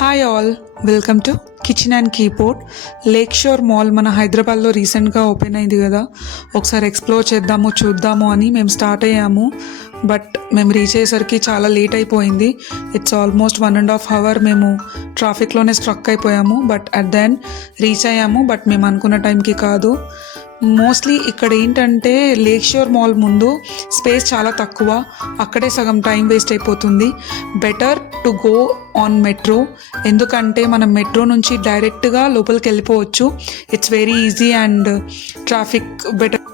Hi all, welcome to kitchen and keyboard. Lake Shore Mall మన హైదరాబాద్లో రీసెంట్గా ఓపెన్ అయింది కదా, ఒకసారి ఎక్స్ప్లోర్ చేద్దాము చూద్దాము అని మేము స్టార్ట్ అయ్యాము. బట్ మేము రీచ్ అయ్యేసరికి చాలా లేట్ అయిపోయింది. ఇట్స్ ఆల్మోస్ట్ 1.5 hours మేము ట్రాఫిక్లోనే స్ట్రక్ అయిపోయాము. బట్ అట్ దెన్ రీచ్ అయ్యాము. బట్ మేము అనుకున్న టైంకి కాదు. మోస్ట్లీ ఇక్కడ ఏంటంటే లేక్ షోర్ మాల్ ముందు స్పేస్ చాలా తక్కువ, అక్కడే సగం టైం వేస్ట్ అయిపోతుంది. Better to go on metro, ఎందుకంటే మనం మెట్రో నుంచి డైరెక్ట్గా లోపలికి వెళ్ళిపోవచ్చు. It's very easy and traffic better.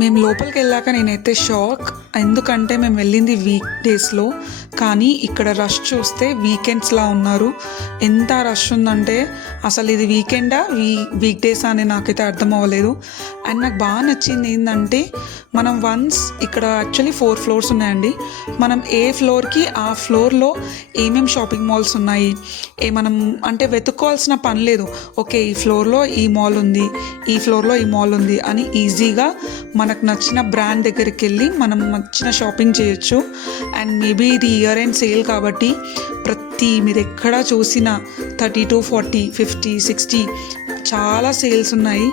మేము లోపలికి వెళ్ళాక నేనైతే షాక్, ఎందుకంటే మేము వెళ్ళింది వీక్ డేస్లో, కానీ ఇక్కడ రష్ చూస్తే వీకెండ్స్లా ఉన్నారు. ఎంత రష్ ఉందంటే అసలు ఇది వీకెండా వీక్ డేసా అని నాకైతే అర్థం అవ్వలేదు. అండ్ నాకు బాగా నచ్చింది ఏంటంటే మనం వన్స్ ఇక్కడ యాక్చువల్లీ 4 floors ఉన్నాయండి. మనం ఏ ఫ్లోర్కి ఆ ఫ్లోర్లో ఏమేమి షాపింగ్ మాల్స్ ఉన్నాయి మనం అంటే వెతుక్కోవాల్సిన పని లేదు. ఓకే, ఈ ఫ్లోర్లో ఈ మాల్ ఉంది, ఈ ఫ్లోర్లో ఈ మాల్ ఉంది అని ఈజీగా మనకు నచ్చిన బ్రాండ్ దగ్గరికి వెళ్ళి మనం నచ్చిన షాపింగ్ చేయొచ్చు. అండ్ మేబీ ఇది ఇయర్ ఎండ్ సేల్ కాబట్టి మీరు ఎక్కడ చూసినా 32, 40, 50, 60 చాలా సేల్స్ ఉన్నాయి.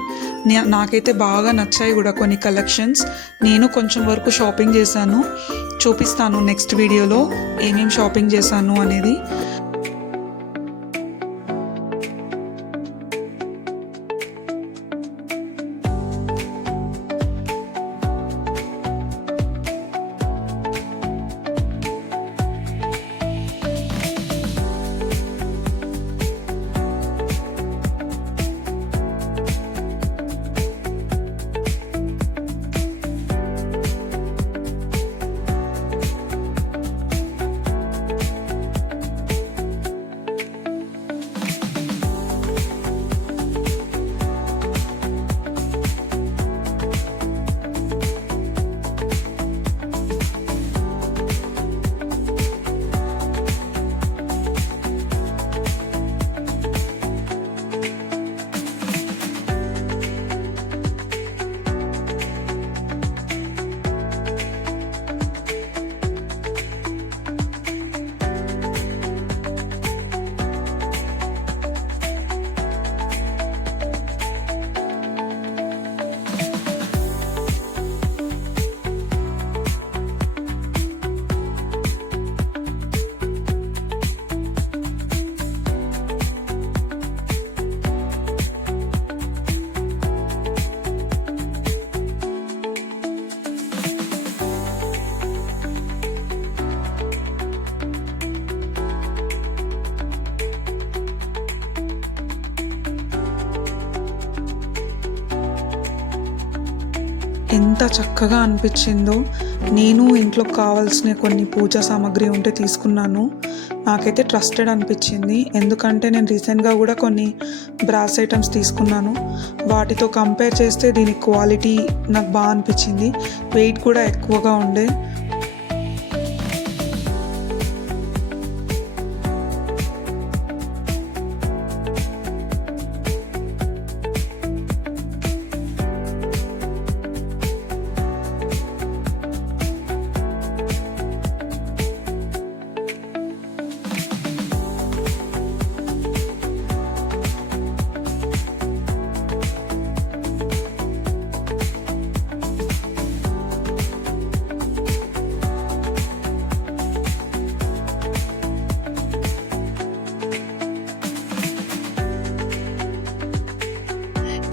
నాకైతే బాగా నచ్చాయి కూడా కొన్ని కలెక్షన్స్. నేను కొంచెం వరకు షాపింగ్ చేశాను, చూపిస్తాను నెక్స్ట్ వీడియోలో ఏమేమి షాపింగ్ చేశాను అనేది. ఎంత చక్కగా అనిపించిందో. నేను ఇంట్లో కావాల్సిన కొన్ని పూజా సామాగ్రి ఉంటే తీసుకున్నాను. నాకైతే ట్రస్టెడ్ అనిపించింది, ఎందుకంటే నేను రీసెంట్గా కూడా కొన్ని బ్రాస్ ఐటమ్స్ తీసుకున్నాను. వాటితో కంపేర్ చేస్తే దీని క్వాలిటీ నాకు బాగా అనిపించింది. వెయిట్ కూడా ఎక్కువగా ఉండే.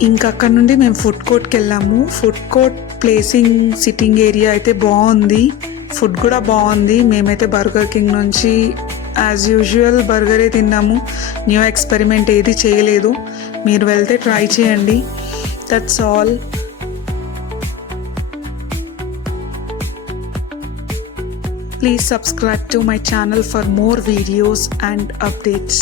ఇంకా అక్కడ నుండి మేము ఫుడ్ కోర్ట్కి వెళ్ళాము. Food court placing sitting area అయితే బాగుంది, ఫుడ్ కూడా బాగుంది. మేమైతే బర్గర్ కింగ్ నుంచి యాజ్ యూజువల్ బర్గరే తిన్నాము. న్యూ ఎక్స్పెరిమెంట్ ఏది చేయలేదు. మీరు వెళ్తే ట్రై చేయండి. That's all. Please subscribe to my channel for more videos and updates.